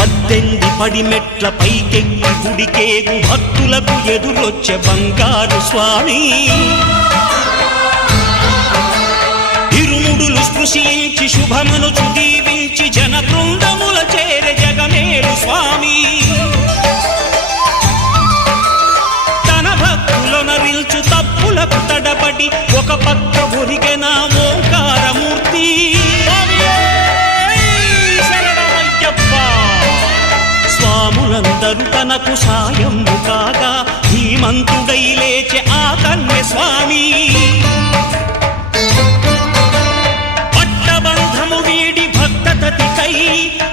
18 పడిమెట్ల పైకెక్కి గుడికేగు భక్తులకు ఎదురొచ్చే బంగారు స్వామి ఇరుముడులు స్పృశించి శుభమనుచు దీవించి జన బృందముల చేరే జగమేలు స్వామి తన భక్తులనరిల్చు తప్పులకు తడబడి ఒక పక్క ఒరిగెన ఓంకారమూర్తి స్వాములందరూ తనకు సాయము కాగా ధీమంతుడై లేచే ఆ కన్య స్వామి పట్టబంధము వీడి భక్తతతికై